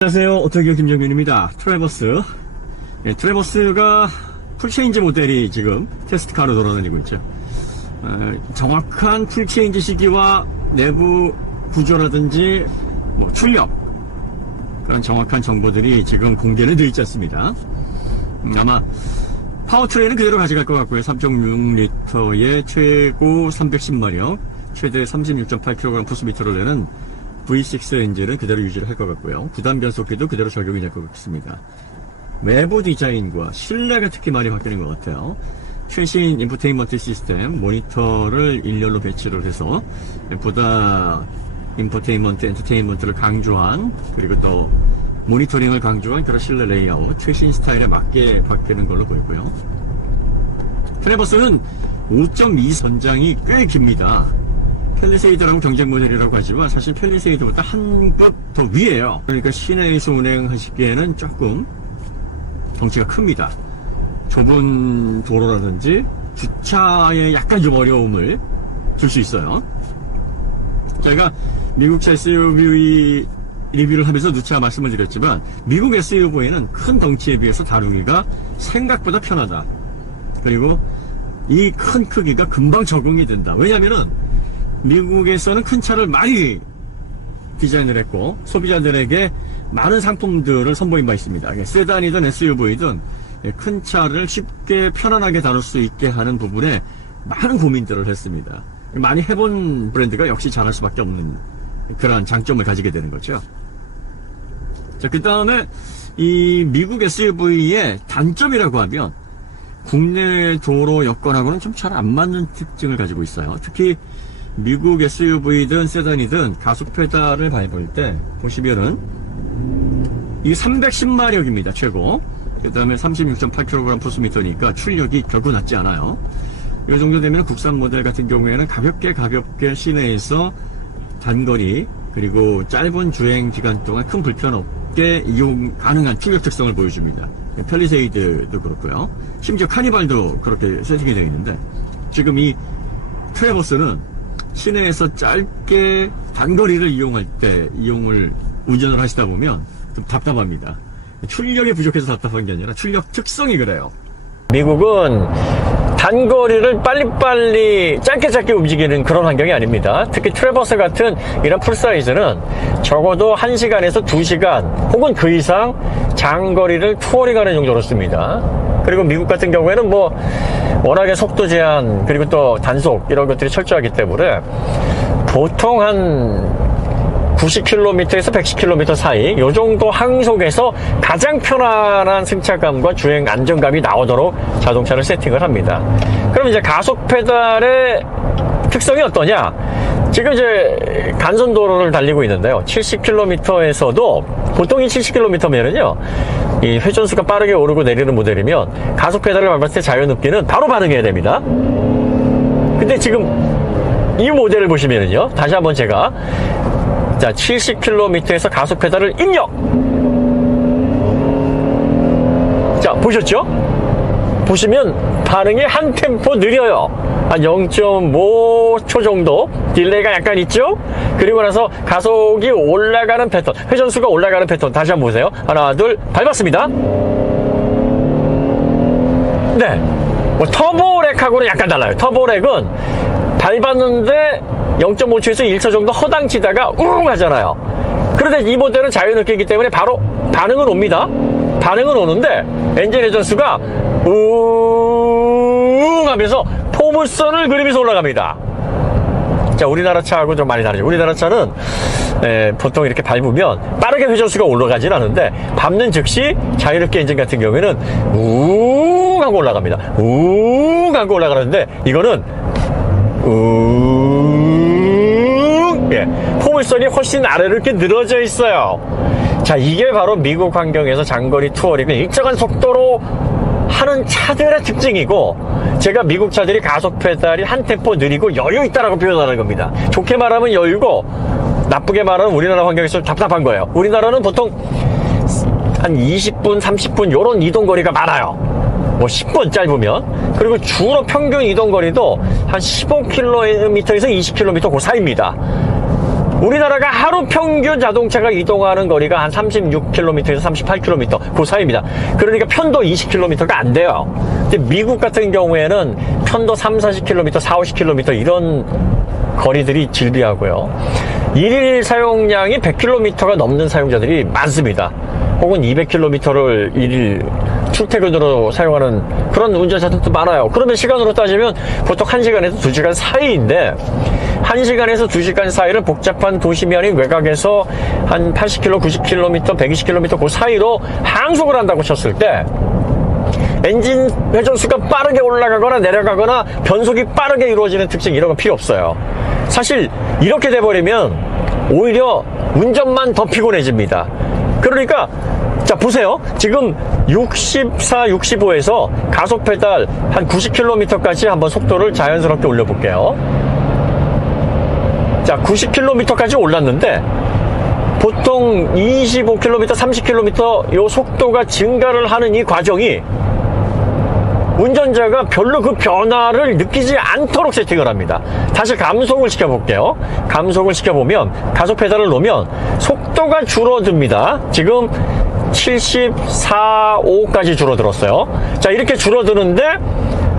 안녕하세요. 오토기어 김정균입니다. 트래버스. 트래버스가 풀체인지 모델이 지금 테스트카로 돌아다니고 있죠. 정확한 풀체인지 시기와 내부 구조라든지 출력, 그런 정확한 정보들이 지금 공개는 되어 있지 않습니다. 아마 파워트레인은 그대로 가져갈 것 같고요. 3.6L의 최고 310마력, 최대 36.8kg 부스미터를 내는 V6 엔진은 그대로 유지를 할 것 같고요. 9단 변속기도 그대로 적용이 될 것 같습니다. 외부 디자인과 실내가 특히 많이 바뀌는 것 같아요. 최신 인포테인먼트 시스템, 모니터를 일렬로 배치를 해서 보다 인포테인먼트, 엔터테인먼트를 강조한, 그리고 또 모니터링을 강조한 그런 실내 레이아웃, 최신 스타일에 맞게 바뀌는 걸로 보이고요. 트래버스는 5.2 선장이 꽤 깁니다. 펠리세이드라고 경쟁 모델이라고 하지만 사실 펠리세이드보다 한 급 더 위에요. 그러니까 시내에서 운행하시기에는 조금 덩치가 큽니다. 좁은 도로라든지 주차에 약간 좀 어려움을 줄 수 있어요. 저희가 미국 차 SUV 리뷰를 하면서 누차 말씀을 드렸지만 미국 SUV는 큰 덩치에 비해서 다루기가 생각보다 편하다. 그리고 이 큰 크기가 금방 적응이 된다. 왜냐면은 미국에서는 큰 차를 많이 디자인을 했고 소비자들에게 많은 상품들을 선보인 바 있습니다. 세단이든 SUV든 큰 차를 쉽게 편안하게 다룰 수 있게 하는 부분에 많은 고민들을 했습니다. 많이 해본 브랜드가 역시 잘할 수밖에 없는 그런 장점을 가지게 되는 거죠. 자, 그 다음에 이 미국 SUV의 단점이라고 하면 국내 도로 여건하고는 좀 잘 안 맞는 특징을 가지고 있어요. 특히 미국 SUV든 세단이든 가속 페달을 밟을 때 보시면은 이게 310마력입니다. 최고. 그 다음에 36.8kg 부스미터니까 출력이 결코 낮지 않아요. 이 정도 되면 국산 모델 같은 경우에는 가볍게 시내에서 단거리 그리고 짧은 주행 기간 동안 큰 불편 없게 이용 가능한 출력 특성을 보여줍니다. 펠리세이드도 그렇고요. 심지어 카니발도 그렇게 세팅이 되어 있는데 지금 이 트래버스는 시내에서 짧게 단거리를 이용할 때 운전을 하시다 보면 좀 답답합니다. 출력이 부족해서 답답한 게 아니라 출력 특성이 그래요. 미국은 단거리를 빨리빨리 짧게 움직이는 그런 환경이 아닙니다. 특히 트래버스 같은 이런 풀사이즈는 적어도 1시간에서 2시간 혹은 그 이상 장거리를 투어링하는 용도로 씁니다. 그리고 미국 같은 경우에는 워낙에 속도 제한 그리고 또 단속 이런 것들이 철저하기 때문에 보통 한 90km에서 110km 사이 이 정도 항속에서 가장 편안한 승차감과 주행 안정감이 나오도록 자동차를 세팅을 합니다. 그럼 이제 가속 페달의 특성이 어떠냐? 지금 이제 간선도로를 달리고 있는데요. 70km에서도 보통 이 70km면은요, 이 회전수가 빠르게 오르고 내리는 모델이면 가속 페달을 밟았을 때 자연흡기는 바로 반응해야 됩니다. 근데 지금 이 모델을 보시면은요, 다시 한번 제가 70km에서 가속 페달을 입력! 자, 보셨죠? 보시면 반응이 한 템포 느려요. 한 0.5초 정도 딜레이가 약간 있죠? 그리고 나서 가속이 올라가는 패턴, 회전수가 올라가는 패턴 다시 한번 보세요. 하나, 둘, 밟았습니다. 네, 터보렉하고는 약간 달라요. 터보렉은 밟았는데 0.5초에서 1초 정도 허당치다가 우웅 하잖아요. 그런데 이 모델은 자연흡기이기 때문에 바로 반응은 옵니다. 반응은 오는데 엔진 회전수가 우웅 하면서 포물선을 그리면서 올라갑니다. 자, 우리나라 차하고 좀 많이 다르죠. 우리나라 차는 보통 이렇게 밟으면 빠르게 회전수가 올라가진 않은데 밟는 즉시 자연흡기 엔진 같은 경우에는 우웅 하고 올라갑니다. 우웅 하고 올라가는데 이거는 포물선이 훨씬 아래로 이렇게 늘어져 있어요. 자, 이게 바로 미국 환경에서 장거리 투어링을 일정한 속도로 하는 차들의 특징이고, 제가 미국 차들이 가속 페달이 한 템포 느리고 여유 있다라고 표현하는 겁니다. 좋게 말하면 여유고 나쁘게 말하면 우리나라 환경에서 답답한 거예요. 우리나라는 보통 한 20분, 30분 요런 이동거리가 많아요. 10분 짧으면. 그리고 주로 평균 이동거리도 한 15km에서 20km 그 사이입니다. 우리나라가 하루 평균 자동차가 이동하는 거리가 한 36km에서 38km 그 사이입니다. 그러니까 편도 20km가 안 돼요. 근데 미국 같은 경우에는 편도 3, 40km, 4, 50km 이런 거리들이 즐비하고요. 일일 사용량이 100km가 넘는 사용자들이 많습니다. 혹은 200km를 일일 출퇴근으로 사용하는 그런 운전자들도 많아요. 그러면 시간으로 따지면 보통 1시간에서 2시간 사이인데 1시간에서 2시간 사이를 복잡한 도심이 아닌 외곽에서 한 80km, 90km, 120km 그 사이로 항속을 한다고 쳤을 때 엔진 회전수가 빠르게 올라가거나 내려가거나 변속이 빠르게 이루어지는 특징 이런 건 필요 없어요. 사실 이렇게 돼버리면 오히려 운전만 더 피곤해집니다. 그러니까 자 보세요. 지금 64, 65에서 가속 페달 한 90km까지 한번 속도를 자연스럽게 올려볼게요. 자 90km까지 올랐는데 보통 25km, 30km 요 속도가 증가를 하는 이 과정이 운전자가 별로 그 변화를 느끼지 않도록 세팅을 합니다. 다시 감속을 시켜볼게요. 감속을 시켜보면 가속 페달을 놓으면 속도가 줄어듭니다. 지금 74, 5까지 줄어들었어요. 자 이렇게 줄어드는데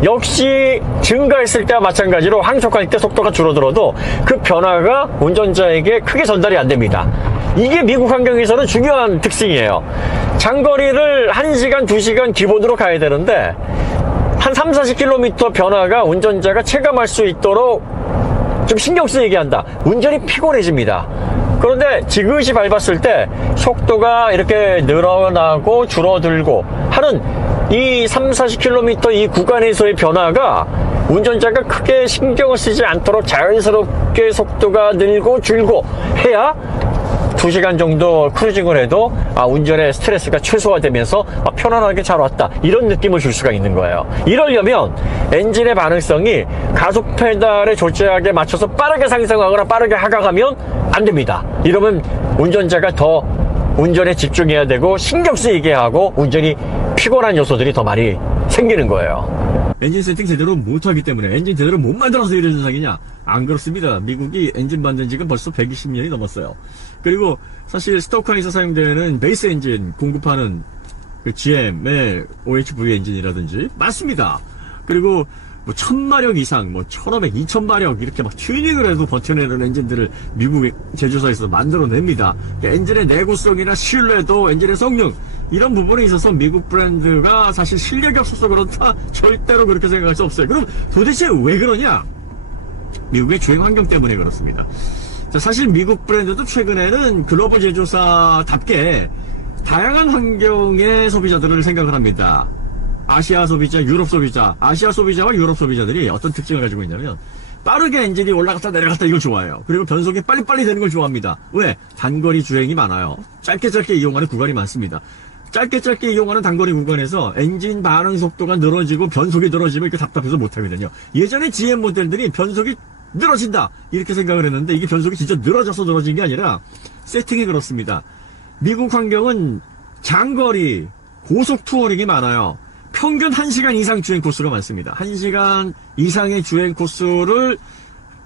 역시 증가했을 때와 마찬가지로 항속할 때 속도가 줄어들어도 그 변화가 운전자에게 크게 전달이 안 됩니다. 이게 미국 환경에서는 중요한 특징이에요. 장거리를 1시간, 2시간 기본으로 가야 되는데 한 3, 40km 변화가 운전자가 체감할 수 있도록 좀 신경 쓰이게 한다. 운전이 피곤해집니다. 그런데 지그시 밟았을 때 속도가 이렇게 늘어나고 줄어들고 하는 이 3, 40km 이 구간에서의 변화가 운전자가 크게 신경을 쓰지 않도록 자연스럽게 속도가 늘고 줄고 해야 2시간 정도 크루징을 해도 운전의 스트레스가 최소화되면서 편안하게 잘 왔다 이런 느낌을 줄 수가 있는 거예요. 이러려면 엔진의 반응성이 가속 페달의 조작에 맞춰서 빠르게 상승하거나 빠르게 하강하면 안 됩니다. 이러면 운전자가 더 운전에 집중해야 되고 신경 쓰이게 하고 운전이 피곤한 요소들이 더 많이 생기는 거예요. 엔진 세팅 제대로 못하기 때문에 엔진 제대로 못 만들어서 이런 현상이냐? 안 그렇습니다. 미국이 엔진 만든 지가 벌써 120년이 넘었어요. 그리고 사실 스토커에서 사용되는 베이스 엔진 공급하는 그 GM의 OHV 엔진이라든지 맞습니다. 그리고 뭐 1000마력 이상, 뭐 1500, 2000마력 이렇게 막 튜닝을 해도 버텨내는 엔진들을 미국 제조사에서 만들어냅니다. 엔진의 내구성이나 신뢰도, 엔진의 성능 이런 부분에 있어서 미국 브랜드가 사실 실력이 없어서 그렇다 절대로 그렇게 생각할 수 없어요. 그럼 도대체 왜 그러냐? 미국의 주행 환경 때문에 그렇습니다. 자, 사실 미국 브랜드도 최근에는 글로벌 제조사답게 다양한 환경의 소비자들을 생각을 합니다. 아시아 소비자, 유럽 소비자, 아시아 소비자와 유럽 소비자들이 어떤 특징을 가지고 있냐면 빠르게 엔진이 올라갔다 내려갔다 이걸 좋아해요. 그리고 변속이 빨리빨리 되는 걸 좋아합니다. 왜? 단거리 주행이 많아요. 짧게 이용하는 구간이 많습니다. 짧게 이용하는 단거리 구간에서 엔진 반응 속도가 늘어지고 변속이 늘어지면 이렇게 답답해서 못하거든요. 예전에 GM 모델들이 변속이 늘어진다 이렇게 생각을 했는데 이게 변속이 진짜 늘어져서 늘어진 게 아니라 세팅이 그렇습니다. 미국 환경은 장거리 고속 투어링이 많아요. 평균 1시간 이상 주행 코스가 많습니다. 1시간 이상의 주행 코스를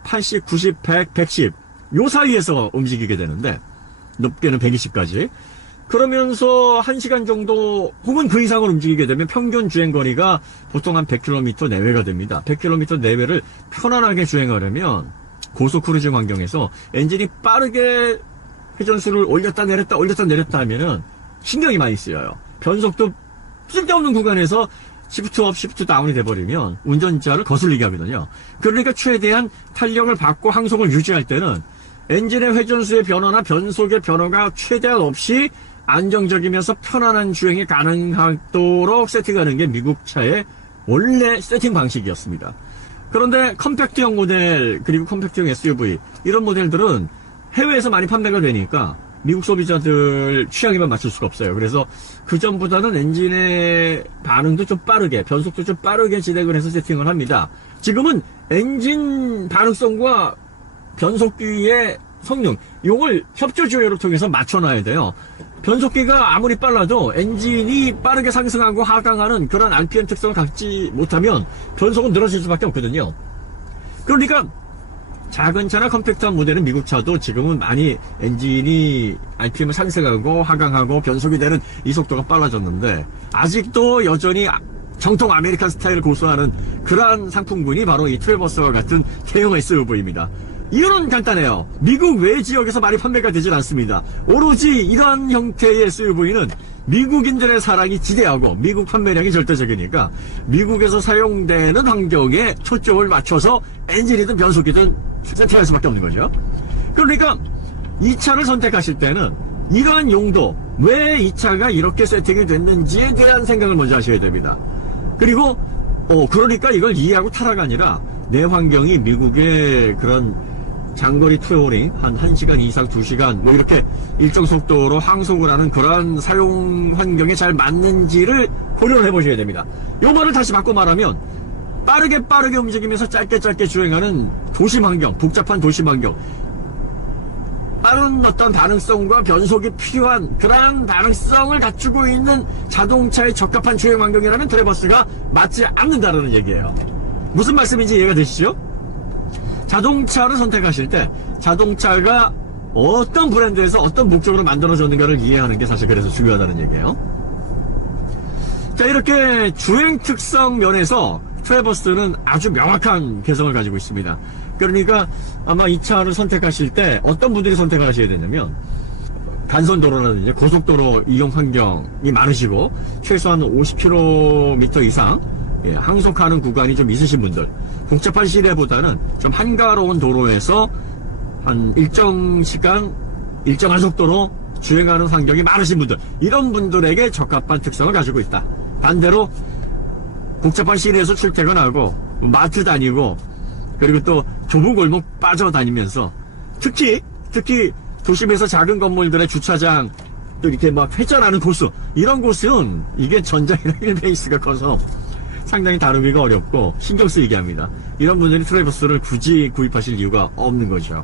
80, 90, 100, 110 요 사이에서 움직이게 되는데 높게는 120까지 그러면서 1시간 정도 혹은 그 이상을 움직이게 되면 평균 주행거리가 보통 한 100km 내외가 됩니다. 100km 내외를 편안하게 주행하려면 고속 크루징 환경에서 엔진이 빠르게 회전수를 올렸다 내렸다 하면은 신경이 많이 쓰여요. 변속도 쓸데없는 구간에서 시프트 업, 시프트 다운이 돼버리면 운전자를 거슬리게 하거든요. 그러니까 최대한 탄력을 받고 항속을 유지할 때는 엔진의 회전수의 변화나 변속의 변화가 최대한 없이 안정적이면서 편안한 주행이 가능하도록 세팅하는 게 미국 차의 원래 세팅 방식이었습니다. 그런데 컴팩트형 모델 그리고 컴팩트형 SUV 이런 모델들은 해외에서 많이 판매가 되니까 미국 소비자들 취향에만 맞출 수가 없어요. 그래서 그전보다는 엔진의 반응도 좀 빠르게 변속도 좀 빠르게 진행을 해서 세팅을 합니다. 지금은 엔진 반응성과 변속기의 성능 이걸 협조 조절을 통해서 맞춰놔야 돼요. 변속기가 아무리 빨라도 엔진이 빠르게 상승하고 하강하는 그런 RPM 특성을 갖지 못하면 변속은 늘어질 수밖에 없거든요. 그러니까 작은 차나 컴팩트한 모델은 미국 차도 지금은 많이 엔진이 RPM을 상승하고 하강하고 변속이 되는 이 속도가 빨라졌는데 아직도 여전히 정통 아메리칸 스타일을 고수하는 그러한 상품군이 바로 이 트래버스와 같은 대형 SUV입니다. 이유는 간단해요. 미국 외 지역에서 많이 판매가 되질 않습니다. 오로지 이런 형태의 SUV는 미국인들의 사랑이 지대하고 미국 판매량이 절대적이니까 미국에서 사용되는 환경에 초점을 맞춰서 엔진이든 변속기든 세팅할 수밖에 없는 거죠. 그러니까 이 차를 선택하실 때는 이러한 용도, 왜 이 차가 이렇게 세팅이 됐는지에 대한 생각을 먼저 하셔야 됩니다. 그리고 그러니까 이걸 이해하고 타라가 아니라 내 환경이 미국의 그런 장거리 투어링 한 1시간 이상 2시간 뭐 이렇게 일정 속도로 항속을 하는 그런 사용 환경에 잘 맞는지를 고려를 해보셔야 됩니다. 요 말을 다시 바꿔 말하면 빠르게 움직이면서 짧게 주행하는 도심 환경, 복잡한 도심 환경, 빠른 어떤 반응성과 변속이 필요한 그러한 반응성을 갖추고 있는 자동차에 적합한 주행 환경이라면 트래버스가 맞지 않는다는 얘기예요. 무슨 말씀인지 이해가 되시죠? 자동차를 선택하실 때 자동차가 어떤 브랜드에서 어떤 목적으로 만들어졌는가를 이해하는 게 사실 그래서 중요하다는 얘기예요. 자, 이렇게 주행 특성 면에서 트래버스는 아주 명확한 개성을 가지고 있습니다. 그러니까 아마 이 차를 선택하실 때 어떤 분들이 선택을 하셔야 되냐면 단선도로라든지 고속도로 이용 환경이 많으시고 최소한 50km 이상 항속하는 구간이 좀 있으신 분들, 복잡한 시내보다는 좀 한가로운 도로에서 한 일정 시간 일정한 속도로 주행하는 환경이 많으신 분들, 이런 분들에게 적합한 특성을 가지고 있다. 반대로 복잡한 시내에서 출퇴근하고 마트 다니고 그리고 또 좁은 골목 빠져다니면서 특히 도심에서 작은 건물들의 주차장 또 이렇게 막 회전하는 코스, 이런 곳은 이게 전장이나 휠베이스가 커서 상당히 다루기가 어렵고 신경 쓰이게 합니다. 이런 분들이 트래버스를 굳이 구입하실 이유가 없는 거죠.